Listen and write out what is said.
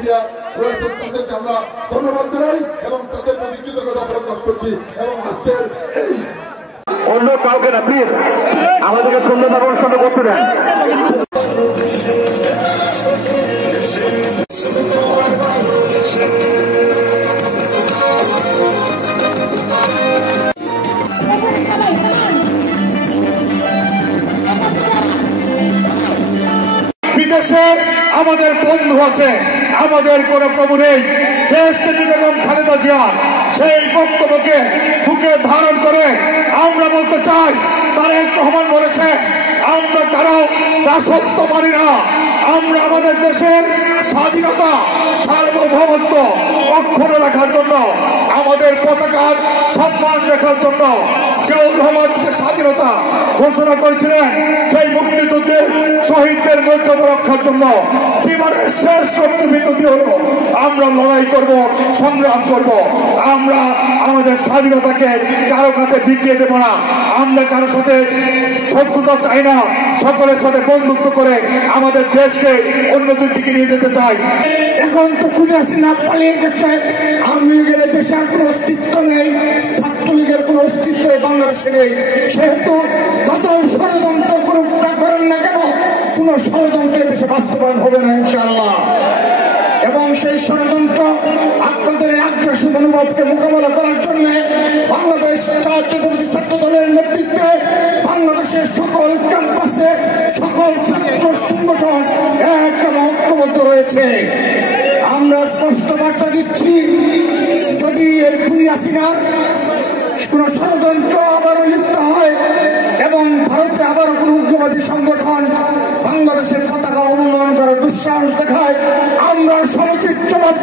Media রয়েছে তাদেরকে আমরা ধন্যবাদ জানাই এবং তাদের প্রতি কৃতজ্ঞতা প্রকাশ করছি। এবং আজকের এই অন্য কাউকে না, প্লিজ আমাদেরকে সুন্দরভাবে অনুষ্ঠান করতে দেন। বিদেশে আমাদের বন্ধু আছে, আমাদের কোন প্রভু নেই। দেশ থেকে বেগম খালেদা জিয়া সেই বক্তব্যকে বুকে ধারণ করে আমরা বলতে চাই, তারেক রহমান বলেছে আমরা কারো দাসত্ব মানি না, আমরা আমাদের দেশের স্বাধীনতা সার্বভৌমত্ব অক্ষুণ্ণ রাখার জন্য, আমাদের পতাকার সম্মান রাখার জন্য জিয়াউর রহমান যে স্বাধীনতা ঘোষণা করেছিলেন, সেই মুক্তিযুদ্ধের শহীদদের মর্যাদা রক্ষার জন্য জীবনের শেষ শক্তি বিদ্যুৎ হল আমরা লড়াই করব, সংগ্রাম করব। আমরা আমাদের স্বাধীনতাকে কারো কাছে বিকিয়ে দেব না, আমরা কারো সাথে শত্রুতা চাই না, সকলের সাথে বন্ধুত্ব করে আমাদের দেশকে অন্যদের দিকে নিয়ে যেতে চাই। এখন তো খুঁজে আসি না, পালিয়ে গেছে। আওয়ামী লীগের দেশের কোন অস্তিত্ব নেই, ছাত্রলীগের কোন অস্তিত্ব বাংলাদেশে নেই। সেহেতু যত ষড়যন্ত্র করেন না কেন, কোন ষড়যন্ত্রের দেশে বাস্তবায়ন হবে না ইনশাআল্লাহ। এবং সেই ষড়যন্ত্র আপনাদের আগ্রাসী মনোভাবকে মোকাবেলা করার জন্য বাংলাদেশ জাতীয়তাবাদী ছাত্র দলের নেতৃত্বে বাংলাদেশের সকল ক্যাম্পাসে সকল ছাত্র সংগঠন এক এবং ঐক্যবদ্ধ রয়েছে। আমরা স্পষ্ট বার্তা দিচ্ছি, যদি এই খুনি হাসিনার কোন ষড়যন্ত্র আবারও লিপ্ত হয় এবং ভারতে আবারও কোন উগ্রবাদী সংগঠন বাংলাদেশের পতাকা অবমাননা করার দুঃসাহস দেখায়, আমরা সমুচিত জবাব